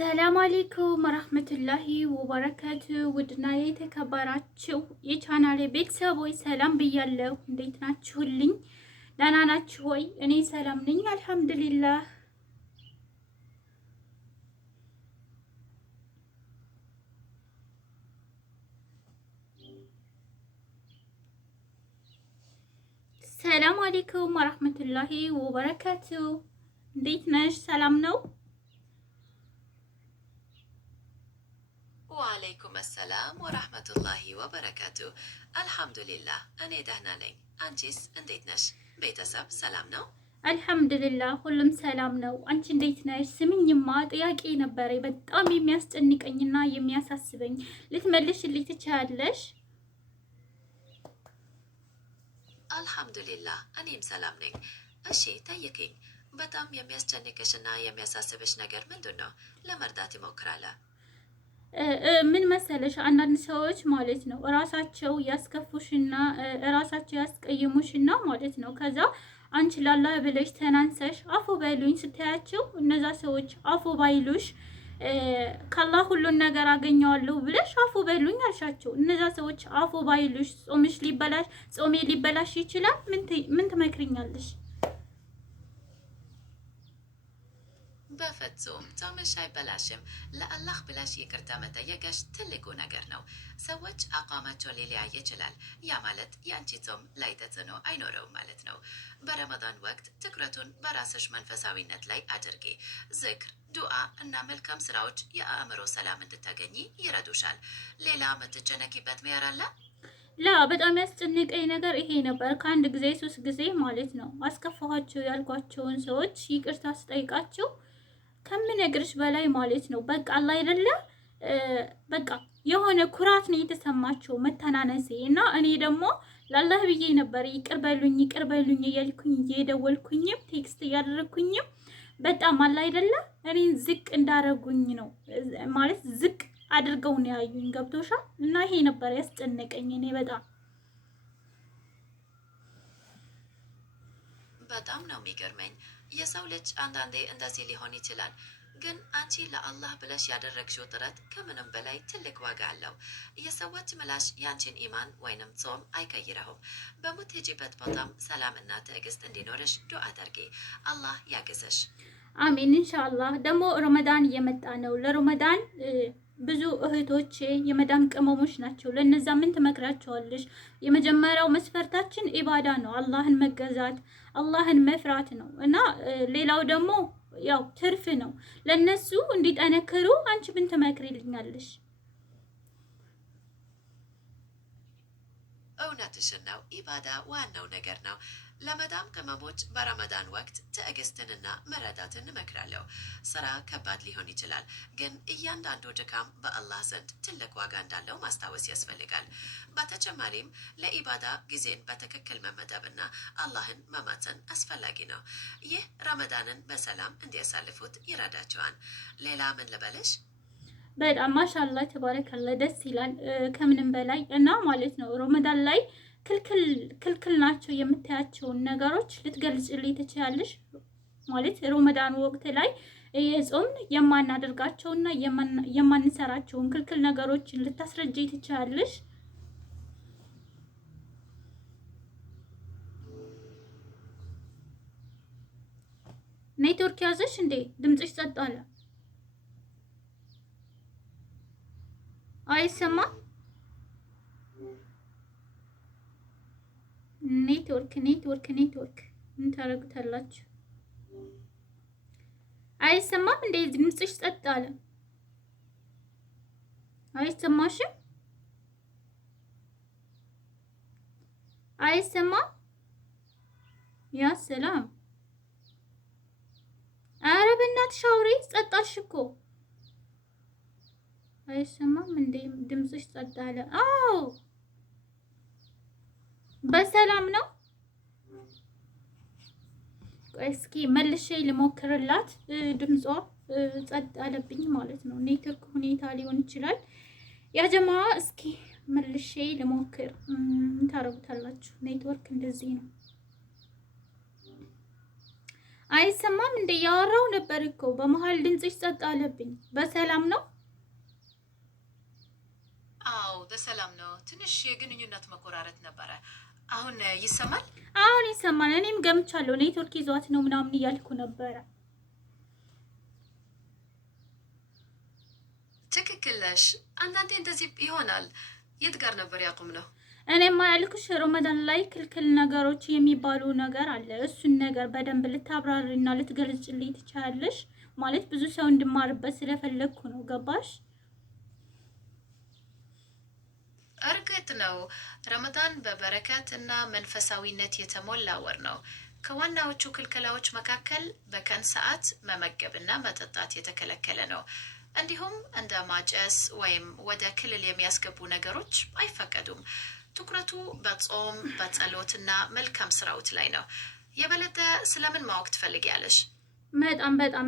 ሰላም አለይኩም ወራህመቱላሂ ወበረካቱ። ውድና የተከበራችሁ የቻናሌ ቤተሰቦች ሰላም ብያለሁ። እንዴት ናችሁልኝ? ደህና ናችሁ ወይ? እኔ ሰላም ነኝ አልሐምዱሊላህ። ሰላም አለይኩም ወራህመቱላሂ ወበረካቱ። እንዴት ነሽ? ሰላም ነው? ወአለይኩም ሰላም ወራህመቱላሂ ወበረካቱ። አልሐምዱሊላህ እኔ ደህና ነኝ። አንቺስ እንዴት ነሽ? ቤተሰብ ሰላም ነው? አልሐምዱሊላህ ሁሉም ሰላም ነው። አንቺ እንዴት ነሽ? ስሚኝማ ጥያቄ ነበረ በጣም የሚያስጨንቀኝና የሚያሳስበኝ ልትመልሽልኝ ትችያለሽ? አልሐምዱሊላህ እኔም ሰላም ነኝ። እሺ ጠይቂኝ። በጣም የሚያስጨንቅሽና የሚያሳስብሽ ነገር ምንድን ነው? ለመርዳት እሞክራለሁ። ምን መሰለሽ፣ አንዳንድ ሰዎች ማለት ነው እራሳቸው ያስከፉሽና እራሳቸው ያስቀይሙሽና ማለት ነው ከዛ አንቺ ላላህ ብለሽ ተናንሰሽ አፉ በሉኝ ስትያቸው እነዛ ሰዎች አፉ ባይሉሽ ካላህ ሁሉን ነገር አገኘዋለሁ ብለሽ አፉ በሉኝ አልሻቸው። እነዛ ሰዎች አፉ ባይሉሽ ጾሜ ሊበላሽ ይችላል። ምን ትመክሪኛለሽ? በፍጹም ጾምሽ አይበላሽም። ለአላህ ብለሽ ይቅርታ መጠየቅሽ ትልቁ ነገር ነው። ሰዎች አቋማቸው ሊለያይ ይችላል። ያ ማለት የአንቺ ጾም ላይ ተጽዕኖ አይኖረውም ማለት ነው። በረመዳን ወቅት ትኩረቱን በራስሽ መንፈሳዊነት ላይ አድርጌ ዝክር፣ ዱዓ እና መልካም ስራዎች የአእምሮ ሰላም እንድታገኚ ይረዱሻል። ሌላ የምትጨነቂበት ምክንያት አለ? ላ በጣም ያስጨነቀኝ ነገር ይሄ ነበር። ከአንድ ጊዜ 3 ጊዜ ማለት ነው አስከፋኋቸው ያልኳቸውን ሰዎች ይቅርታ ስጠይቃቸው ከምነግርሽ በላይ ማለት ነው በቃ አላ አይደለ በቃ የሆነ ኩራት ነው የተሰማቸው መተናነሴ እና እኔ ደግሞ ለአላህ ብዬ ነበር ይቅር በሉኝ እያልኩኝ እየደወልኩኝም ቴክስት እያደረግኩኝም በጣም አላ አይደለ እኔን ዝቅ እንዳረጉኝ ነው ማለት ዝቅ አድርገው ነው ያዩኝ። ገብቶሻል? እና ይሄ ነበር ያስጨነቀኝ እኔ በጣም ነው የሚገርመኝ። የሰው ልጅ አንዳንዴ እንደዚህ ሊሆን ይችላል። ግን አንቺ ለአላህ ብለሽ ያደረግሽው ጥረት ከምንም በላይ ትልቅ ዋጋ አለው። የሰዎች ምላሽ ያንቺን ኢማን ወይንም ጾም አይቀይረውም። በምትሄጂበት ቦታም ሰላምና ትዕግስት እንዲኖርሽ ዱዓ አድርጌ። አላህ ያግዘሽ። አሜን። ኢንሻአላህ ደግሞ ረመዳን እየመጣ ነው። ለረመዳን ብዙ እህቶቼ የመዳም ቅመሞች ናቸው። ለነዛ ምን ትመክራቸዋለሽ? የመጀመሪያው መስፈርታችን ኢባዳ ነው፣ አላህን መገዛት፣ አላህን መፍራት ነው እና ሌላው ደግሞ ያው ትርፍ ነው። ለነሱ እንዲጠነክሩ አንቺ ምን ትመክሪልኛለሽ? እውነትሽን ነው። ኢባዳ ዋናው ነገር ነው። ለመዳም ቅመሞች በረመዳን ወቅት ትዕግስትንና መረዳትን እመክራለሁ። ስራ ከባድ ሊሆን ይችላል፣ ግን እያንዳንዱ ድካም በአላህ ዘንድ ትልቅ ዋጋ እንዳለው ማስታወስ ያስፈልጋል። በተጨማሪም ለኢባዳ ጊዜን በትክክል መመደብና አላህን መማፀን አስፈላጊ ነው። ይህ ረመዳንን በሰላም እንዲያሳልፉት ይረዳቸዋል። ሌላ ምን ልበልሽ? በጣም ማሻአላ ተባረከላ ደስ ይላል ከምንም በላይ እና ማለት ነው ረመዳን ላይ ክልክል ናቸው የምታያቸውን ነገሮች ልትገልጽልኝ ትችያለሽ? ማለት ረመዳን ወቅት ላይ የጾም የማናደርጋቸውና የማንሰራቸውን ክልክል ነገሮችን ልታስረጅኝ ትችያለሽ? ኔትወርክ ያዘሽ እንዴ? ድምፅሽ ጸጥ አለ። አይሰማም? ኔትወርክ ምን ታረጉታላችሁ? አይሰማም እንዴ? ድምፅሽ ጸጥ አለ። አይሰማሽም? አይሰማም? ያ ሰላም። ኧረ በእናትሽ አውሪ፣ ጸጥ አልሽ እኮ። አይሰማም እንዴ? ድምፅሽ ጸጥ አለ። አዎ በሰላም ነው። እስኪ መልሼ ልሞክርላት። ድምጿ ጸጥ አለብኝ ማለት ነው። ኔትወርክ ሁኔታ ሊሆን ይችላል። ያ ጀማ እስኪ መልሼ ልሞክር። ታረጉታላችሁ። ኔትወርክ እንደዚህ ነው። አይሰማም እንደ ያወራው ነበር እኮ በመሀል ድምፅሽ ጸጥ አለብኝ። በሰላም ነው? አዎ በሰላም ነው። ትንሽ የግንኙነት መቆራረጥ ነበረ። አሁን ይሰማል? አሁን ይሰማል። እኔም ገምቻለሁ ኔትወርክ ይዟት ነው ምናምን እያልኩ ነበረ። ትክክል ነሽ። አንዳንዴ እንደዚህ ይሆናል። የት ጋር ነበር ያቁም ነው? እኔማ ያልኩሽ ረመዳን ላይ ክልክል ነገሮች የሚባሉ ነገር አለ። እሱን ነገር በደንብ ልታብራሪና ልትገልጽልኝ ትችያለሽ? ማለት ብዙ ሰው እንድማርበት ስለፈለግኩ ነው። ገባሽ? እርግጥ ነው ረመዳን በበረከት እና መንፈሳዊነት የተሞላ ወር ነው። ከዋናዎቹ ክልከላዎች መካከል በቀን ሰዓት መመገብና መጠጣት የተከለከለ ነው። እንዲሁም እንደ ማጨስ ወይም ወደ ክልል የሚያስገቡ ነገሮች አይፈቀዱም። ትኩረቱ በጾም በጸሎትና መልካም ስራዎች ላይ ነው። የበለጠ ስለምን ማወቅ ትፈልጊያለሽ? በጣም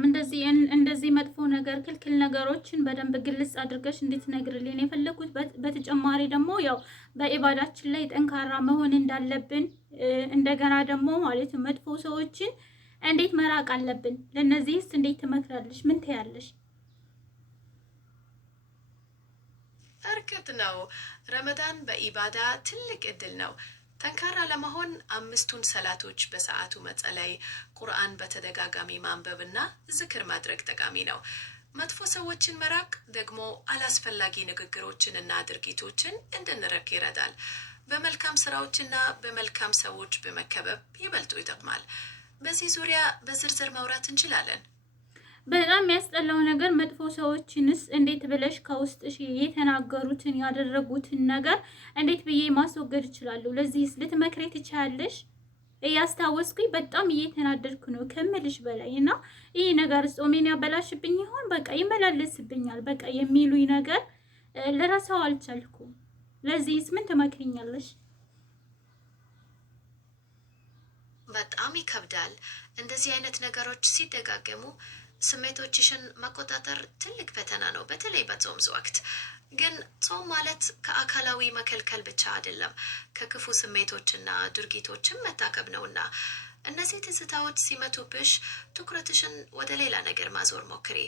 እንደዚህ መጥፎ ነገር ክልክል ነገሮችን በደንብ ግልጽ አድርገሽ እንድትነግርልኝ የፈለኩት። በተጨማሪ ደግሞ ያው በኢባዳችን ላይ ጠንካራ መሆን እንዳለብን እንደገና ደግሞ ማለት መጥፎ ሰዎችን እንዴት መራቅ አለብን። ለነዚህስ እንዴት ትመክራለሽ? ምን ትያለሽ? እርግጥ ነው ረመዳን በኢባዳ ትልቅ እድል ነው። ጠንካራ ለመሆን አምስቱን ሰላቶች በሰዓቱ መጸለይ፣ ቁርአን በተደጋጋሚ ማንበብና ዝክር ማድረግ ጠቃሚ ነው። መጥፎ ሰዎችን መራቅ ደግሞ አላስፈላጊ ንግግሮችንና ድርጊቶችን እንድንረክ ይረዳል። በመልካም ስራዎችና በመልካም ሰዎች በመከበብ ይበልጡ ይጠቅማል። በዚህ ዙሪያ በዝርዝር ማውራት እንችላለን። በጣም ያስጠላው ነገር መጥፎ ሰዎችንስ እንዴት ብለሽ ከውስጥሽ የተናገሩትን ያደረጉትን ነገር እንዴት ብዬ ማስወገድ እችላለሁ? ለዚህስ ልትመክሬ ትችያለሽ? እያስታወስኩኝ በጣም እየተናደድኩ ነው ከምልሽ በላይ እና ይህ ነገር ጾሜን ያበላሽብኝ ይሆን? በቃ ይመላለስብኛል። በቃ የሚሉኝ ነገር ልረሳው አልቻልኩም። ለዚህስ ምን ትመክሪኛለሽ? በጣም ይከብዳል። እንደዚህ አይነት ነገሮች ሲደጋገሙ ስሜቶችሽን መቆጣጠር ትልቅ ፈተና ነው፣ በተለይ በጾም ወቅት። ግን ጾም ማለት ከአካላዊ መከልከል ብቻ አይደለም፣ ከክፉ ስሜቶችና ድርጊቶችም መታቀብ ነውና እነዚህ ትዝታዎች ሲመቱብሽ ትኩረትሽን ወደ ሌላ ነገር ማዞር ሞክሪ።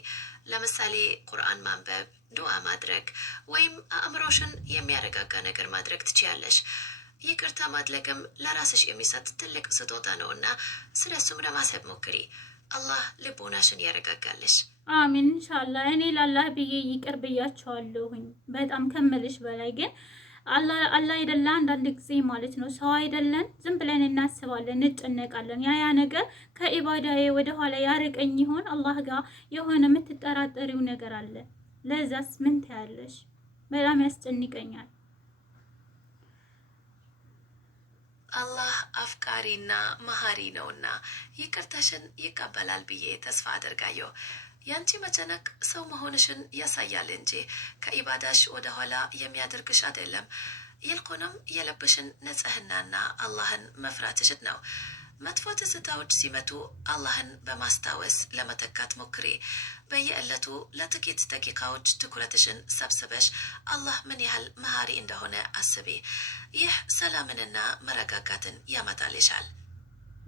ለምሳሌ ቁርአን ማንበብ፣ ዱዓ ማድረግ ወይም አእምሮሽን የሚያረጋጋ ነገር ማድረግ ትችያለሽ። ይቅርታ ማድረግም ለራስሽ የሚሰጥ ትልቅ ስጦታ ነውና ስለሱም ለማሰብ ሞክሪ። አላህ ልቦናሽን ያረጋጋልሽ። አሚን ኢንሻአላህ። እኔ ላላህ ብዬ ይቅር ብያቸዋለሁኝ በጣም ከምልሽ በላይ ግን አላህ አይደለ አንዳንድ ጊዜ ማለት ነው ሰው አይደለን ዝም ብለን እናስባለን፣ እንጨነቃለን። ያ ነገር ከኢባዳዬ ወደ ኋላ ያርቀኝ ይሆን? አላህ ጋር የሆነ የምትጠራጠሪው ነገር አለ። ለዛስ ምን ታያለሽ? በጣም ያስጨንቀኛል። አላህ አፍቃሪና መሀሪ ነውና ይቅርታሽን ይቀበላል ብዬ ተስፋ አደርጋለሁ። ያንቺ መጨነቅ ሰው መሆንሽን ያሳያል እንጂ ከኢባዳሽ ወደ ኋላ የሚያደርግሽ አይደለም። ይልቁንም የልብሽን ንጽህናና አላህን መፍራትሽን ነው። መጥፎ ትዝታዎች ሲመቱ አላህን በማስታወስ ለመተካት ሞክሪ። በየዕለቱ ለጥቂት ደቂቃዎች ትኩረትሽን ሰብስበሽ አላህ ምን ያህል መሀሪ እንደሆነ አስቢ። ይህ ሰላምንና መረጋጋትን ያመጣልሻል።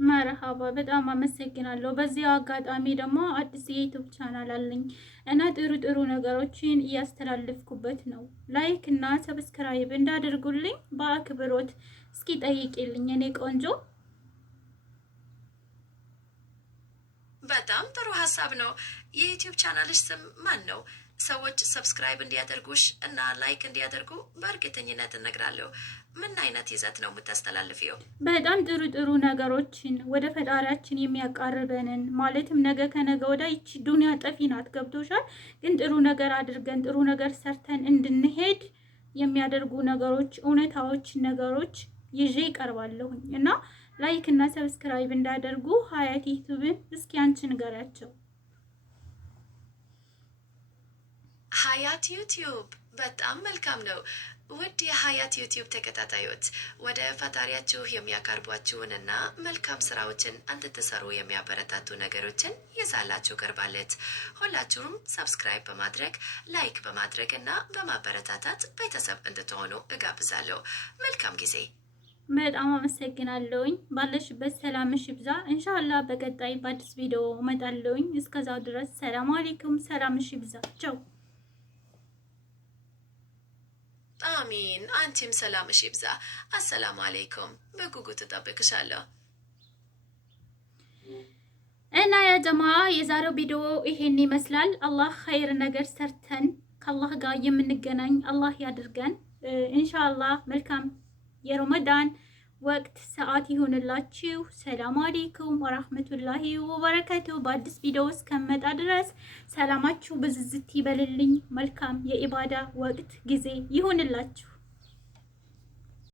መርሃባ፣ በጣም አመሰግናለሁ። በዚህ አጋጣሚ ደግሞ አዲስ የዩቲዩብ ቻናል አለኝ እና ጥሩ ነገሮችን እያስተላለፍኩበት ነው። ላይክ እና ሰብስክራይብ እንዳደርጉልኝ በአክብሮት እስኪ ጠይቂልኝ እኔ ቆንጆ። በጣም ጥሩ ሀሳብ ነው። የዩቲዩብ ቻናልሽ ስም ማን ነው? ሰዎች ሰብስክራይብ እንዲያደርጉሽ እና ላይክ እንዲያደርጉ በእርግጠኝነት እነግራለሁ። ምን አይነት ይዘት ነው የምታስተላልፊው? በጣም ጥሩ ነገሮችን ወደ ፈጣሪያችን የሚያቃርበንን ማለትም ነገ ከነገ ወዳ ይቺ ዱንያ ጠፊ ናት። ገብቶሻል? ግን ጥሩ ነገር አድርገን ጥሩ ነገር ሰርተን እንድንሄድ የሚያደርጉ ነገሮች፣ እውነታዎች ነገሮች ይዤ ይቀርባለሁኝ እና ላይክ እና ሰብስክራይብ እንዳደርጉ ሀያት ዩቲዩብን እስኪ አንቺ ንገሪያቸው። ሀያት ዩቲዩብ በጣም መልካም ነው። ውድ የሀያት ዩቲዩብ ተከታታዮች ወደ ፈጣሪያችሁ የሚያቀርቧችሁንና መልካም ስራዎችን እንድትሰሩ የሚያበረታቱ ነገሮችን ይዛላችሁ ቀርባለች። ሁላችሁም ሰብስክራይብ በማድረግ ላይክ በማድረግ እና በማበረታታት ቤተሰብ እንድትሆኑ እጋብዛለሁ። መልካም ጊዜ። በጣም አመሰግናለሁኝ። ባለሽበት ሰላምሽ ይብዛ። ኢንሻአላህ በቀጣይ በአዲስ ቪዲዮ እመጣለሁኝ። እስከዛው ድረስ ሰላም አለይኩም፣ ሰላምሽ ይብዛ። ቻው። አሚን። አንቺም ሰላምሽ ይብዛ። አሰላሙ አለይኩም። በጉጉት እጠብቅሻለሁ። እና ያ ጀማ የዛሬው ቪዲዮ ይሄን ይመስላል። አላህ ኸይር ነገር ሰርተን ከአላህ ጋር የምንገናኝ አላህ ያድርገን። ኢንሻአላህ መልካም የረመዳን ወቅት ሰዓት ይሁንላችሁ። ሰላም አለይኩም ወራህመቱላሂ ወበረካቱ። በአዲስ ቪዲዮ እስከመጣ ድረስ ሰላማችሁ ብዝዝት ይበልልኝ። መልካም የኢባዳ ወቅት ጊዜ ይሁንላችሁ።